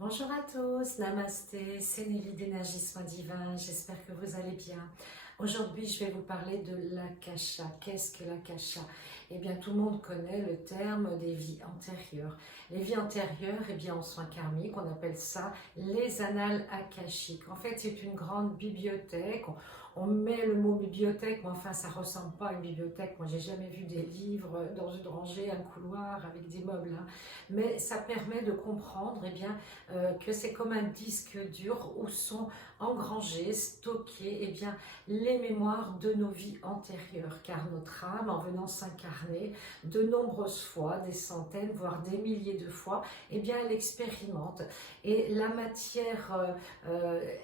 Bonjour à tous, Namasté, c'est Nelly d'Énergie Soin Divin, j'espère que vous allez bien. Aujourd'hui, je vais vous parler de l'Akasha. Qu'est-ce que l'Akasha? Eh bien, tout le monde connaît le terme des vies antérieures. Les vies antérieures, eh bien, en soins karmiques, on appelle ça les annales akashiques. En fait, c'est une grande bibliothèque. On met le mot bibliothèque, mais enfin, ça ne ressemble pas à une bibliothèque. Moi, j'ai jamais vu des livres dans une rangée, un couloir avec des meubles, hein. Mais ça permet de comprendre, eh bien, que c'est comme un disque dur où sont engrangés, stockés, eh bien, les mémoires de nos vies antérieures, car notre âme, en venant s'incarner de nombreuses fois, des centaines, voire des milliers de fois, eh bien, elle expérimente. Et la matière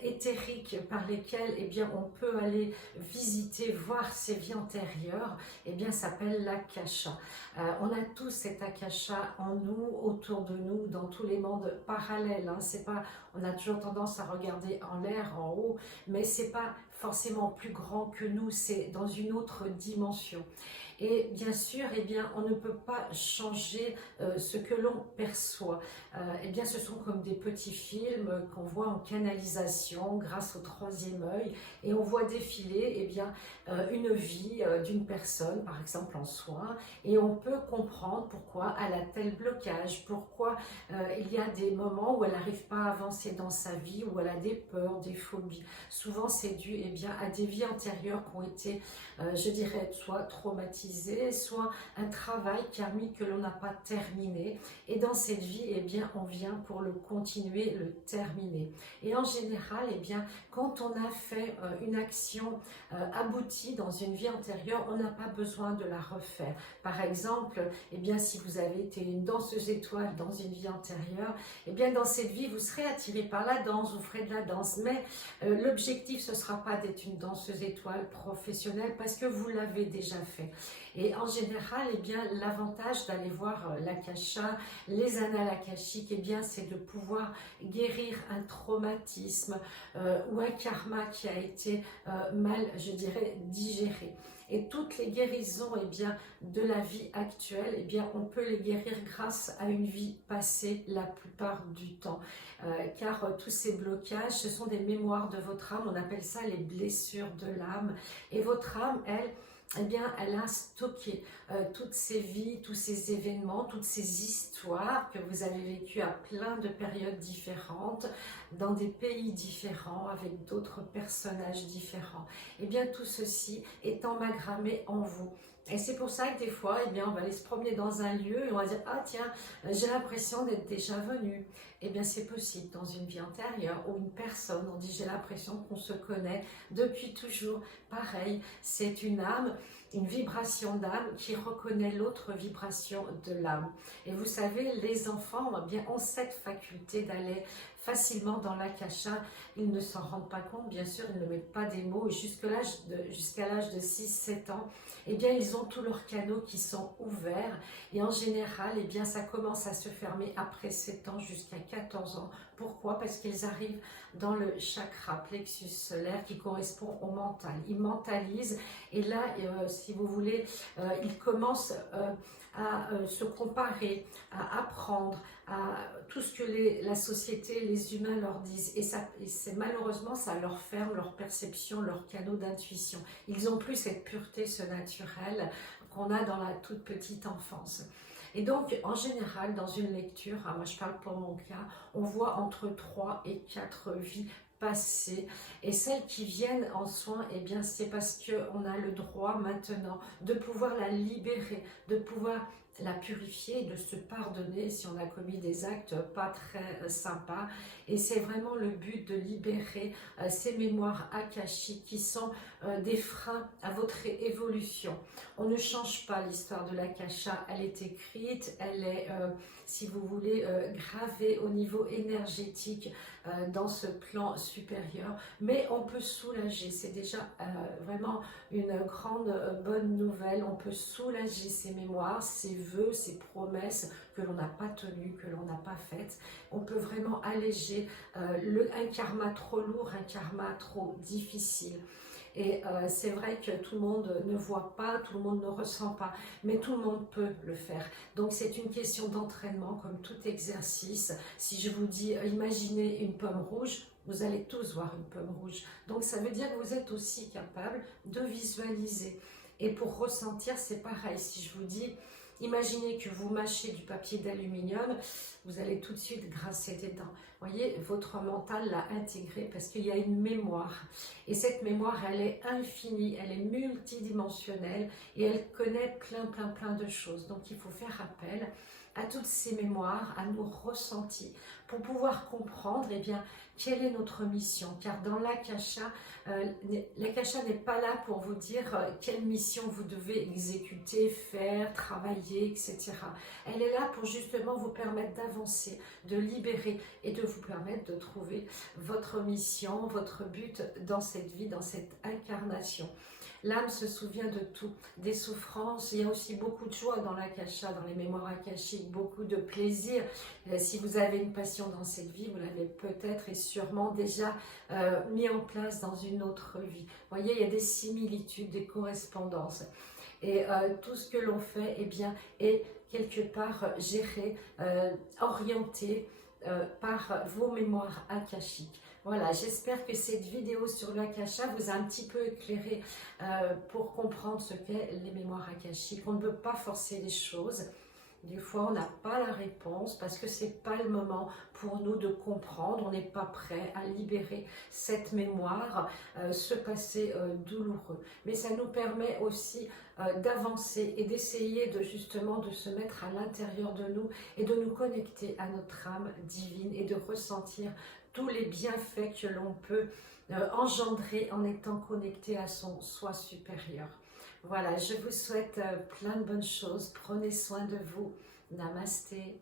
éthérique par lesquelles eh bien, on peut aller visiter, voir ses vies antérieures, eh bien, s'appelle l'Akasha. On a tous cet Akasha en nous, autour de nous, dans tous les mondes parallèles. Hein. C'est pas, on a toujours tendance à regarder en l'air, en haut, mais c'est pas forcément plus grand que nous, c'est dans une autre dimension. Et bien sûr, eh bien, on ne peut pas changer ce que l'on perçoit. Eh bien, ce sont comme des petits films qu'on voit en canalisation grâce au troisième œil, et on voit défiler eh bien, une vie d'une personne, par exemple en soins, et on peut comprendre pourquoi elle a tel blocage, pourquoi il y a des moments où elle n'arrive pas à avancer dans sa vie, où elle a des peurs, des phobies. Souvent, c'est dû eh bien, à des vies antérieures qui ont été, je dirais, soit traumatisées, soit un travail karmique que l'on n'a pas terminé. Et dans cette vie, eh bien, on vient pour le continuer, le terminer. Et en général, eh bien, quand on a fait une action aboutie dans une vie antérieure, on n'a pas besoin de la refaire. Par exemple, eh bien, si vous avez été une danseuse étoile dans une vie antérieure, eh bien, dans cette vie, vous serez attiré par la danse, vous ferez de la danse. Mais l'objectif, ce ne sera pas d'être une danseuse étoile professionnelle parce que vous l'avez déjà fait. Et en général, eh bien, l'avantage d'aller voir l'Akasha, les annales akashiques, eh bien, c'est de pouvoir guérir un traumatisme ou un karma qui a été mal, je dirais, digéré. Et toutes les guérisons eh bien, de la vie actuelle, eh bien, on peut les guérir grâce à une vie passée la plupart du temps. Car tous ces blocages, ce sont des mémoires de votre âme, on appelle ça les blessures de l'âme. Et votre âme, elle, eh bien, elle a stocké toutes ces vies, tous ces événements, toutes ces histoires que vous avez vécues à plein de périodes différentes, dans des pays différents, avec d'autres personnages différents. Eh bien, tout ceci est emmagammé en vous. Et c'est pour ça que des fois, eh bien, on va aller se promener dans un lieu et on va dire « Ah tiens, j'ai l'impression d'être déjà venu ». Eh bien, c'est possible dans une vie antérieure ou une personne, on dit « J'ai l'impression qu'on se connaît depuis toujours ». Pareil, c'est une âme, une vibration d'âme qui reconnaît l'autre vibration de l'âme. Et vous savez, les enfants eh bien, ont cette faculté d'aller facilement dans l'Akasha. Ils ne s'en rendent pas compte, bien sûr, ils ne mettent pas des mots. Jusqu'à l'âge de 6-7 ans, eh bien, ils ont tous leurs canaux qui sont ouverts. Et en général, eh bien, ça commence à se fermer après 7 ans jusqu'à 14 ans. Pourquoi? Parce qu'ils arrivent dans le chakra plexus solaire qui correspond au mental. Ils mentalisent et là, si vous voulez, ils commencent à se comparer, à apprendre, à tout ce que la société, les humains leur disent. Et c'est malheureusement, ça leur ferme leur perception, leur canaux d'intuition. Ils n'ont plus cette pureté, ce naturel qu'on a dans la toute petite enfance. Et donc, en général, dans une lecture, moi je parle pour mon cas, on voit entre 3 et 4 vies passées. Et celles qui viennent en soins, eh bien, c'est parce qu'on a le droit maintenant de pouvoir la libérer, de pouvoir la purifier, de se pardonner si on a commis des actes pas très sympas. Et c'est vraiment le but de libérer ces mémoires akashiques qui sont des freins à votre évolution. On ne change pas l'histoire de l'Akasha, elle est écrite, elle est, si vous voulez, gravée au niveau énergétique dans ce plan supérieur, mais on peut soulager, c'est déjà vraiment une grande bonne nouvelle, on peut soulager ces mémoires, ces vœux, ces promesses que l'on n'a pas tenues, que l'on n'a pas faites. On peut vraiment alléger un karma trop lourd, un karma trop difficile. Et c'est vrai que tout le monde ne voit pas, tout le monde ne ressent pas, mais tout le monde peut le faire. Donc c'est une question d'entraînement comme tout exercice. Si je vous dis imaginez une pomme rouge, vous allez tous voir une pomme rouge. Donc ça veut dire que vous êtes aussi capable de visualiser. Et pour ressentir, c'est pareil. Si je vous dis, imaginez que vous mâchez du papier d'aluminium, vous allez tout de suite grincer des dents. Vous voyez, votre mental l'a intégré parce qu'il y a une mémoire. Et cette mémoire, elle est infinie, elle est multidimensionnelle et elle connaît plein de choses. Donc il faut faire appel à toutes ces mémoires, à nos ressentis, pour pouvoir comprendre eh bien, quelle est notre mission. Car dans l'Akasha, l'Akasha n'est pas là pour vous dire quelle mission vous devez exécuter, faire, travailler, etc. Elle est là pour justement vous permettre d'avancer, de libérer et de vous permettre de trouver votre mission, votre but dans cette vie, dans cette incarnation. L'âme se souvient de tout, des souffrances, il y a aussi beaucoup de joie dans l'Akasha, dans les mémoires akashiques, beaucoup de plaisir. Si vous avez une passion dans cette vie, vous l'avez peut-être et sûrement déjà mis en place dans une autre vie. Vous voyez, il y a des similitudes, des correspondances. Et tout ce que l'on fait eh bien, est quelque part géré, orienté par vos mémoires akashiques. Voilà, j'espère que cette vidéo sur l'Akasha vous a un petit peu éclairé pour comprendre ce qu'est les mémoires akashiques. On ne peut pas forcer les choses. Des fois, on n'a pas la réponse parce que ce n'est pas le moment pour nous de comprendre. On n'est pas prêt à libérer cette mémoire, ce passé douloureux. Mais ça nous permet aussi d'avancer et d'essayer justement de se mettre à l'intérieur de nous et de nous connecter à notre âme divine et de ressentir tous les bienfaits que l'on peut engendrer en étant connecté à son soi supérieur. Voilà, je vous souhaite plein de bonnes choses. Prenez soin de vous. Namasté.